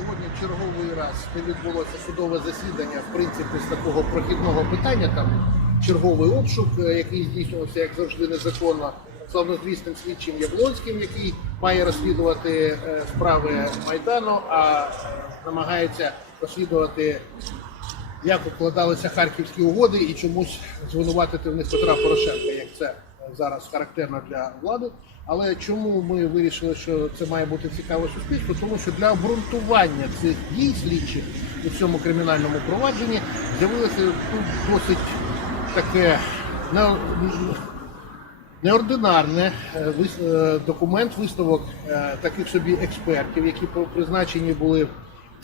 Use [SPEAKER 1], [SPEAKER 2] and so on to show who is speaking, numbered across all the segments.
[SPEAKER 1] Сьогодні черговий раз не відбулося судове засідання, в принципі, з такого прохідного питання. Там черговий обшук, е, який здійснювався, як завжди, незаконно славнозвісним слідчим Яблонським, який має розслідувати е, справи Майдану, а е, намагається розслідувати, як укладалися харківські угоди і чомусь звинуватити в них Петра Порошенка, як це зараз характерно для влади. Але чому ми вирішили, що це має бути цікаво суспільству? Тому що для обґрунтування цих дій слідчих у цьому кримінальному провадженні з'явилося ну, досить таке не- неординарне е, е, документ, висновок е, таких собі експертів, які по- призначені були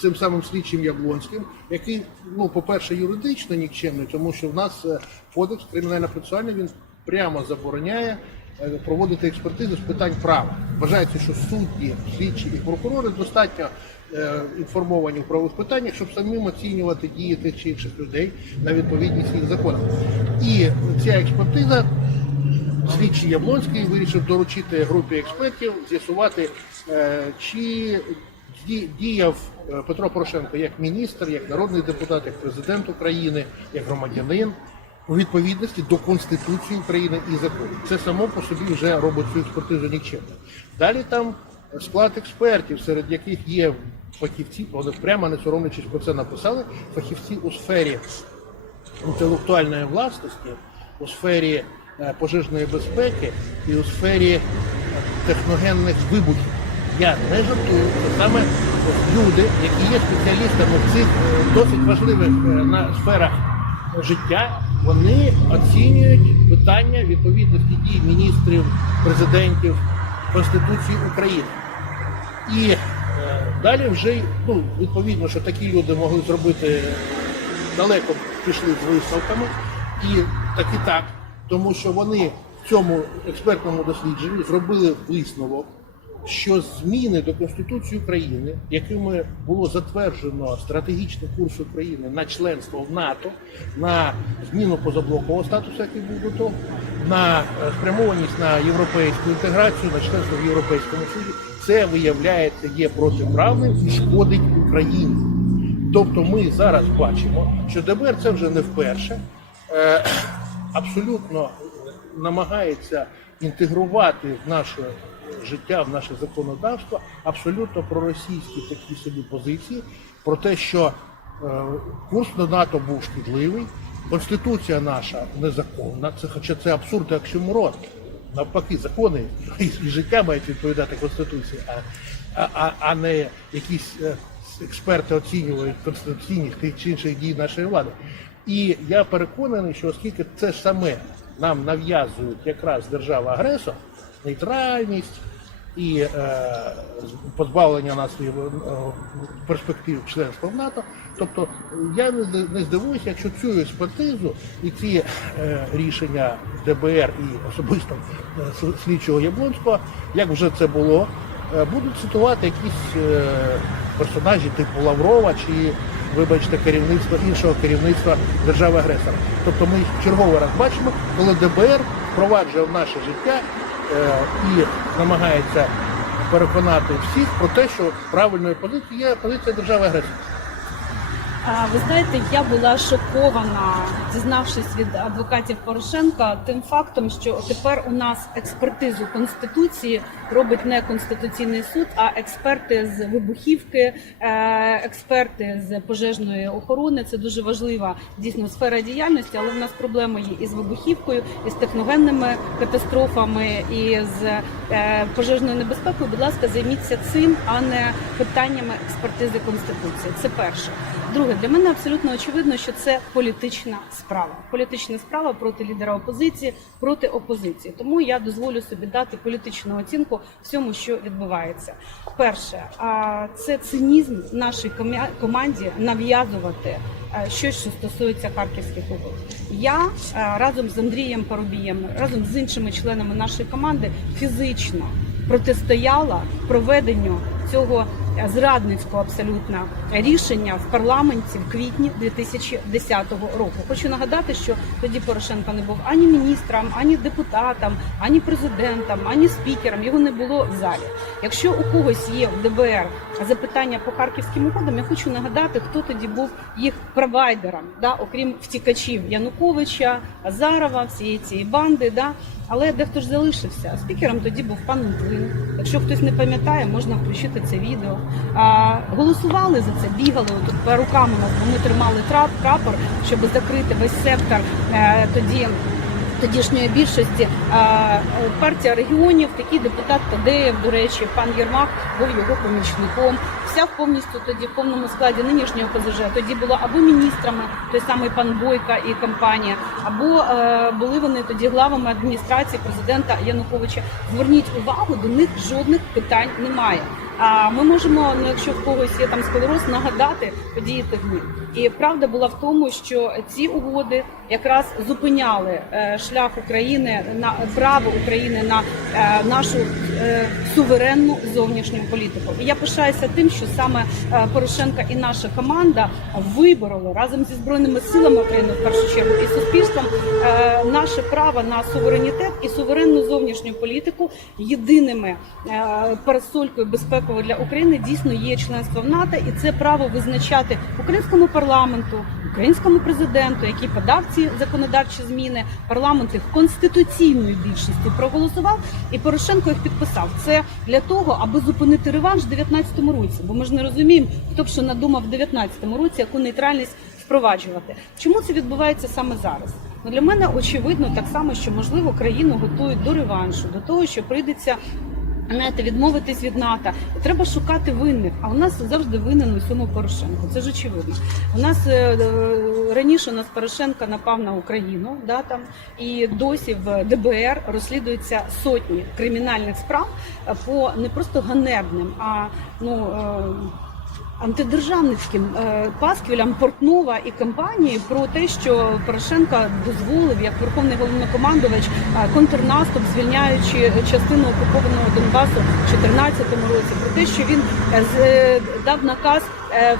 [SPEAKER 1] цим самим слідчим Яблонським, який, ну, по-перше, юридично нікчемний, тому що в нас кодекс кримінально-процесуальний він прямо забороняє е, проводити експертизу з питань права. Вважається, що судді, слідчі і прокурори достатньо е, інформовані в правових питаннях, щоб самим оцінювати дії тих чи інших людей на відповідність їх законам. І ця експертиза слідчий Яблонський вирішив доручити групі експертів з'ясувати, е, чи ді- діяв Петро Порошенко як міністр, як народний депутат, як президент України, як громадянин у відповідності до Конституції України і законів. Це само по собі вже робить цю експертизу нікчемною. Далі там склад експертів, серед яких є фахівці, вони прямо не соромлячись про це написали, фахівці у сфері інтелектуальної власності, у сфері е, пожежної безпеки і у сфері е, техногенних вибухів. Я не жартую, це саме люди, які є спеціалістами в цих е, досить важливих на сферах життя, вони оцінюють питання відповідності дій міністрів, президентів Конституції України. І е, далі вже ну, відповідно, що такі люди могли зробити далеко пішли з висновками, і так і так, тому що вони в цьому експертному дослідженні зробили висновок, що зміни до Конституції України, якими було затверджено стратегічний курс України на членство в НАТО, на зміну позаблокового статусу, який був до того, на е, спрямованість на європейську інтеграцію, на членство в Європейському Союзі, це виявляється є протиправним і шкодить Україні. Тобто ми зараз бачимо, що ДБР це вже не вперше е, абсолютно намагається інтегрувати в наше життя, в наше законодавство абсолютно проросійські такі собі позиції про те, що е, курс на НАТО був шкідливий, конституція наша незаконна, це хоча це абсурд і оксюморон. Навпаки, закони і життя мають відповідати Конституції, а, а, а не якісь е, експерти оцінюють конституційних тих чи інших дій нашої влади. І я переконаний, що оскільки це саме нам нав'язують якраз держава-агресор, нейтральність і е, позбавлення нас е, перспектив членства в НАТО. Тобто я не, здивуюся, якщо цю експертизу і ці е, рішення ДБР і особисто е, слідчого Яблонського, як вже це було, е, будуть цитувати якісь е, персонажі типу Лаврова чи, вибачте, керівництво іншого керівництва держави-агресора. Тобто ми черговий раз бачимо, коли ДБР впроваджує в наше життя і намагається переконати всіх про те, що правильною позицією є позиція держави-агресора.
[SPEAKER 2] Ви знаєте, я була шокована, дізнавшись від адвокатів Порошенка, тим фактом, що тепер у нас експертизу конституції робить не конституційний суд, а експерти з вибухівки, е, експерти з пожежної охорони. Це дуже важлива дійсно сфера діяльності, але в нас проблеми є і з вибухівкою, і з техногенними катастрофами, і з е, пожежною небезпекою. Будь ласка, займіться цим, а не питаннями експертизи конституції. Це перше. Друге, для мене абсолютно очевидно, що це політична справа. Політична справа проти лідера опозиції, проти опозиції. Тому я дозволю собі дати політичну оцінку всьому, що відбувається. Перше, це цинізм нашій команді нав'язувати е, щось, що стосується харківських угод. Я е, разом з Андрієм Парубієм, разом з іншими членами нашої команди фізично протистояла проведенню цього е, зрадницького абсолютно рішення в парламенті в квітні 2010 року. Хочу нагадати, що тоді Порошенко не був ані міністром, ані депутатом, ані президентом, ані спікером. Його не було в залі. Якщо у когось є в ДБР запитання по харківським угодам, я хочу нагадати, хто тоді був їх провайдером, да, окрім втікачів Януковича, Азарова, всієї цієї банди. Да. Але дехто ж залишився. Спікером тоді був пан Литвин. Якщо хтось не пам'ятає, можна включити це відео. А, голосували за це, бігали по нас, бо ми тримали трап, прапор, щоб закрити весь сектор е, тоді. Тодішньої більшості партія регіонів, такий депутат Тадеєв, до речі, пан Єрмак був його помічником. Вся повністю тоді в повному складі нинішнього ПЗЖ. Тоді було або міністрами, той самий пан Бойка і компанія, або е, були вони тоді главами адміністрації президента Януковича. Зверніть увагу, до них жодних питань немає. А ми можемо, ну якщо в когось є там склероз, нагадати події тих днів. І правда була в тому, що ці угоди якраз зупиняли е, шлях України на право України на е, нашу е, суверенну зовнішню політику. І я пишаюся тим, що саме Порошенка і наша команда вибороли разом зі збройними силами України в першу чергу і суспільством наше право на суверенітет і суверенну зовнішню політику єдиними парасолькою безпековою для України дійсно є членство в НАТО, і це право визначати українському парламенту, українському президенту, який подав ці законодавчі зміни. Парламент їх конституційною більшістю проголосував, і Порошенко їх підписав. Це для того, аби зупинити реванш в 19-му році. Бо ми ж не розуміємо, хто б що надумав в 19-му році, яку нейтральність впроваджувати. Чому це відбувається саме зараз? Ну для мене очевидно так само, що можливо країну готують до реваншу, до того, що прийдеться. Знаєте, відмовитись від НАТО, треба шукати винних. А у нас завжди винен у цьому Порошенко. Це ж очевидно. У нас е, е, раніше у нас Порошенко напав на Україну, да там і досі в ДБР розслідуються сотні кримінальних справ е, по не просто ганебним, а ну. Антидержавницьким е, пасквілям Портнова і компанії про те, що Порошенко дозволив як верховний головнокомандувач е, контрнаступ, звільняючи частину окупованого Донбасу в 2014 році, про те, що він е, дав наказ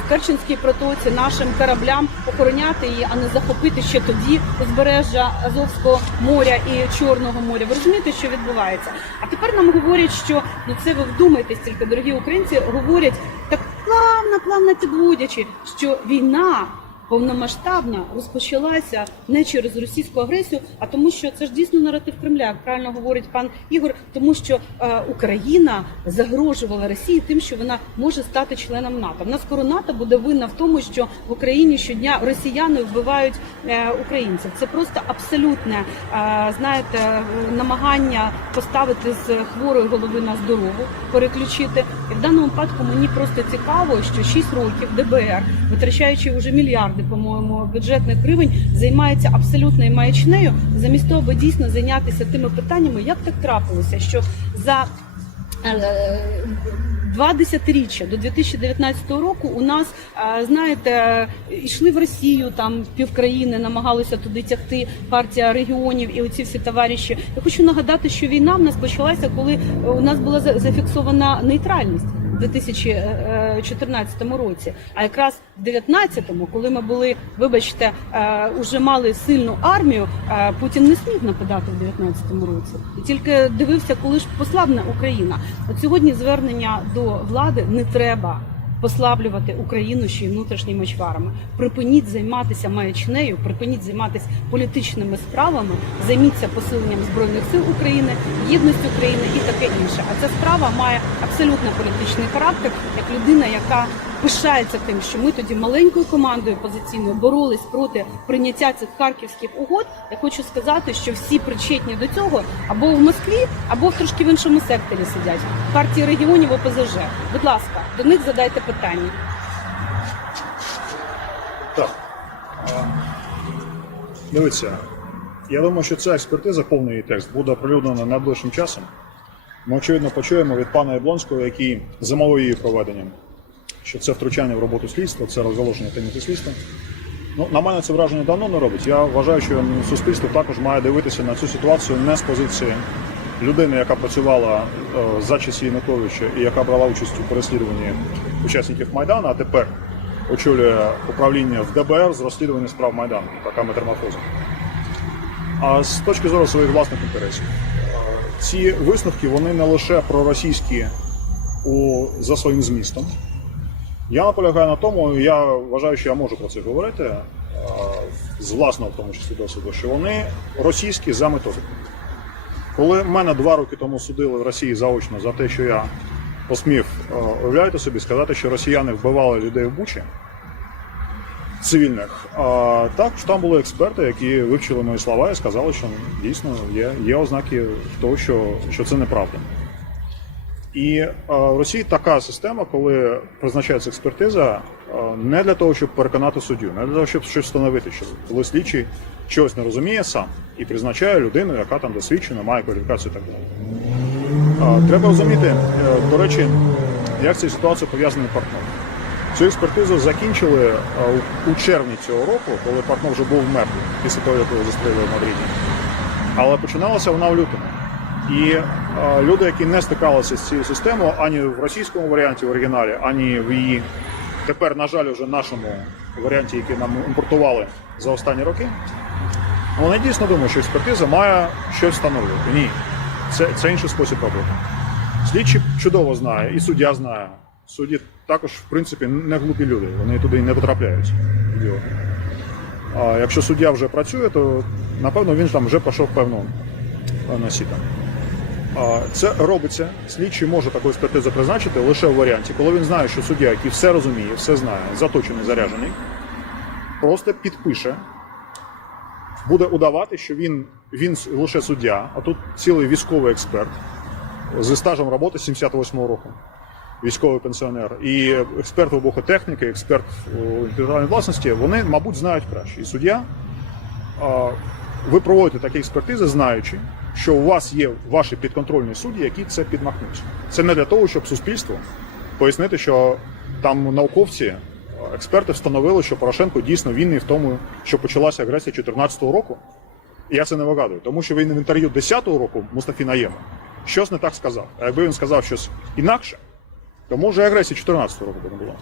[SPEAKER 2] в Керченській протоці нашим кораблям охороняти її, а не захопити ще тоді узбережжя Азовського моря і Чорного моря. Ви розумієте, що відбувається? А тепер нам говорять, що ну це ви вдумайтесь тільки, дорогі українці, говорять так плавно, плавно підводячи, що війна повномасштабна розпочалася не через російську агресію, а тому, що це ж дійсно наратив Кремля, як правильно говорить пан Ігор, тому що е, Україна загрожувала Росії тим, що вона може стати членом НАТО. В нас скоро НАТО буде винна в тому, що в Україні щодня росіяни вбивають е, українців. Це просто абсолютне е, знаєте намагання поставити з хворої голови на здорову, переключити. І в даному випадку мені просто цікаво, що 6 років ДБР, витрачаючи вже мільярди, по-моєму, бюджетних гривень, займається абсолютною маячнею, замість того, аби дійсно зайнятися тими питаннями, як так трапилося, що за е, Два десятиріччя до 2019 року у нас, е, знаєте, йшли в Росію там півкраїни, намагалися туди тягти партія регіонів і оці всі товариші. Я хочу нагадати, що війна в нас почалася, коли у нас була за- зафіксована нейтральність. У 2014 році, а якраз в 19-му, коли ми були, вибачте, е, уже мали сильну армію, е, Путін не смів нападати в 19-му році. І тільки дивився, коли ж послабна Україна. От сьогодні звернення до влади не треба послаблювати Україну ще й внутрішніми чварами. Припиніть займатися маячнею, припиніть займатися політичними справами, займіться посиленням збройних сил України, єдності України і таке інше. А ця справа має абсолютно політичний характер, як людина, яка пишається тим, що ми тоді маленькою командою позиційною боролись проти прийняття цих харківських угод. Я хочу сказати, що всі причетні до цього або в Москві, або в трошки в іншому секторі сидять партії регіонів ОПЗЖ. Будь ласка, до них задайте питання.
[SPEAKER 3] Так. Дивіться, я думаю, що ця експертиза, повний текст, буде оприлюднена найближчим часом. Ми, очевидно, почуємо від пана Яблонського, який замовив її проведення, що це втручання в роботу слідства, це розголошення таємниці слідства. Ну, на мене це враження давно не робить. Я вважаю, що суспільство також має дивитися на цю ситуацію не з позиції людини, яка працювала е, за часів Януковича і яка брала участь у переслідуванні учасників Майдану, а тепер очолює управління в ДБР з розслідування справ Майдану, така метаморфоза. А з точки зору своїх власних інтересів, е, ці висновки вони не лише проросійські у, за своїм змістом. Я наполягаю на тому, я вважаю, що я можу про це говорити е, з власного в тому числі досвіду, що вони російські за методикою. Коли мене два роки тому судили в Росії заочно за те, що я посмів, е, уявляєте собі, сказати, що росіяни вбивали людей в Бучі цивільних, а також там були експерти, які вивчили мої слова і сказали, що дійсно є, є ознаки того, що, що це неправда. І е, в Росії така система, коли призначається експертиза, е, не для того, щоб переконати суддю, не для того, щоб щось встановити, що коли слідчий чогось не розуміє сам і призначає людину, яка там досвідчена, має кваліфікацію і так далі. Е, Треба розуміти, до речі, як ця ситуація з партнером. Цю експертизу закінчили у червні цього року, коли партнер вже був мертвий після того, як його застрелили в Мадриді. Але починалася вона в лютому. І е, люди, які не стикалися з цією системою ані в російському варіанті в оригіналі, ані в її тепер, на жаль, вже нашому варіанті, який нам імпортували за останні роки, вони дійсно думають, що експертиза має щось встановлювати. Ні, це, це інший спосіб роботи. Слідчий чудово знає, і суддя знає. Судді також, в принципі, не глупі люди, вони туди не потрапляють. А якщо суддя вже працює, то напевно він там вже пішов певну. А, Це робиться. Слідчий може таку експертизу призначити лише в варіанті, коли він знає, що суддя, який все розуміє, все знає, заточений, заряджений, просто підпише, буде удавати, що він, він лише суддя, а тут цілий військовий експерт зі стажем роботи 78-го року. Військовий пенсіонер і експерт вибухотехніки, експерт у інтелектуальній власності, вони, мабуть, знають краще. І суддя ви проводите такі експертизи, знаючи, що у вас є ваші підконтрольні судді, які це підмахнуть. Це не для того, щоб суспільству пояснити, що там науковці, експерти встановили, що Порошенко дійсно винний в тому, що почалася агресія 2014 року. Я це не вигадую, тому що він в інтерв'ю 10-го року Мустафі Наєма щось не так сказав. А якби він сказав щось інакше, то може агресія 14 року не було.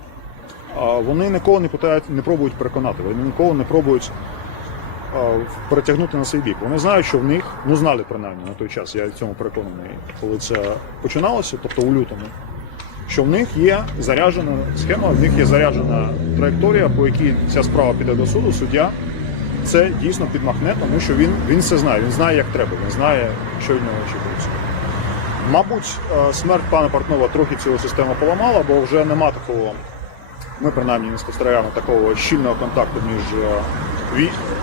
[SPEAKER 3] А вони нікого не питають, не пробують переконати, вони нікого не пробують перетягнути на свій бік. Вони знають, що в них, ну знали принаймні на той час, я в цьому переконаний, коли це починалося, тобто у лютому, що в них є заряджена схема, в них є заряджена траєкторія, по якій ця справа піде до суду, суддя це дійсно підмахне, тому що він, він все знає, він знає, як треба, він знає, що від нього очікується. Мабуть, е, смерть пана Портнова трохи цю систему поламала, бо вже нема такого, ми принаймні не спостерігаємо такого щільного контакту між е,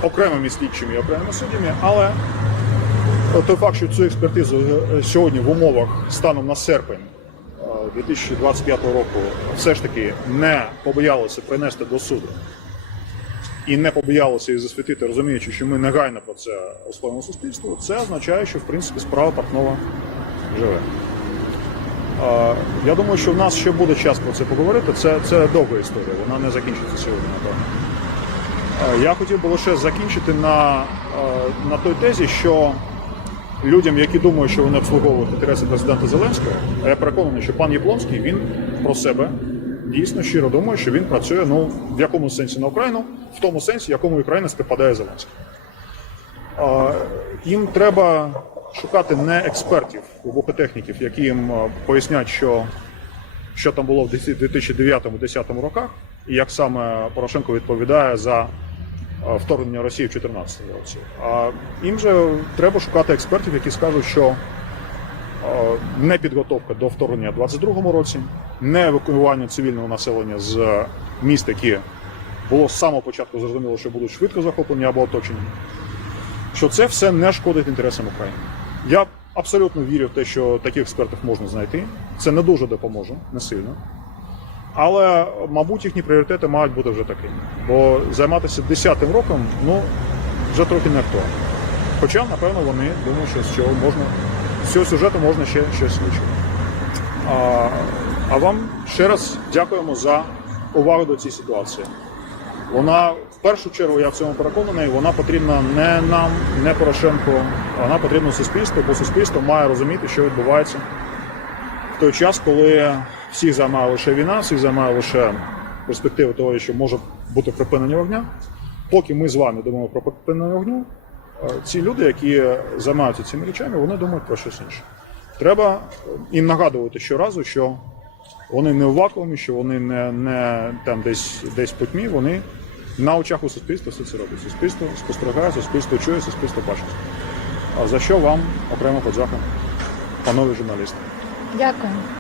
[SPEAKER 3] окремими слідчими і окремими суддями, але е, той факт, що цю експертизу е, сьогодні в умовах станом на серпень е, 2025 року все ж таки не побоялися принести до суду і не побоялися її засвітити, розуміючи, що ми негайно про це розповімо суспільству, це означає, що в принципі справа Портнова живе. Е, Я думаю, що в нас ще буде час про це поговорити. Це, це довга історія, вона не закінчиться сьогодні, напевно. Е, Я хотів би лише закінчити на, е, на той тезі, що людям, які думають, що вони обслуговують інтереси президента Зеленського, а я переконаний, що пан Яблонський він про себе дійсно щиро думає, що він працює ну, в якому сенсі на Україну, в тому сенсі, в якому Україна співпадає Зеленський. Е, Їм треба шукати не експертів, вибухотехніків, які їм пояснять, що, що там було в 2009-2010 роках, і як саме Порошенко відповідає за вторгнення Росії в 2014 році. А їм же треба шукати експертів, які скажуть, що не підготовка до вторгнення в 2022 році, не евакуювання цивільного населення з міст, які було з самого початку зрозуміло, що будуть швидко захоплені або оточені що це все не шкодить інтересам України. Я абсолютно вірю в те, що таких експертів можна знайти. Це не дуже допоможе, не сильно. Але, мабуть, їхні пріоритети мають бути вже такими. Бо займатися 10-м роком ну, вже трохи не актуально. Хоча, напевно, вони думають, що з чого можна, з цього сюжету можна ще щось вичити. А, а вам ще раз дякуємо за увагу до цієї ситуації. Вона в першу чергу я в цьому переконаний, вона потрібна не нам, не Порошенку, вона потрібна суспільству, бо суспільство має розуміти, що відбувається в той час, коли всіх займає лише війна, всіх займає лише перспектива того, що може бути припинення вогня. Поки ми з вами думаємо про припинення вогню, е, ці люди, які займаються цими речами, вони думають про щось інше. Треба е, їм нагадувати щоразу, що вони не в вакуумі, що вони не, не там десь десь по тьмі, вони на очах у суспільства все це роблять. Суспільство спостерігає, суспільство чує, суспільство бачить. За що вам окремо подяка, панове журналісти?
[SPEAKER 4] Дякую.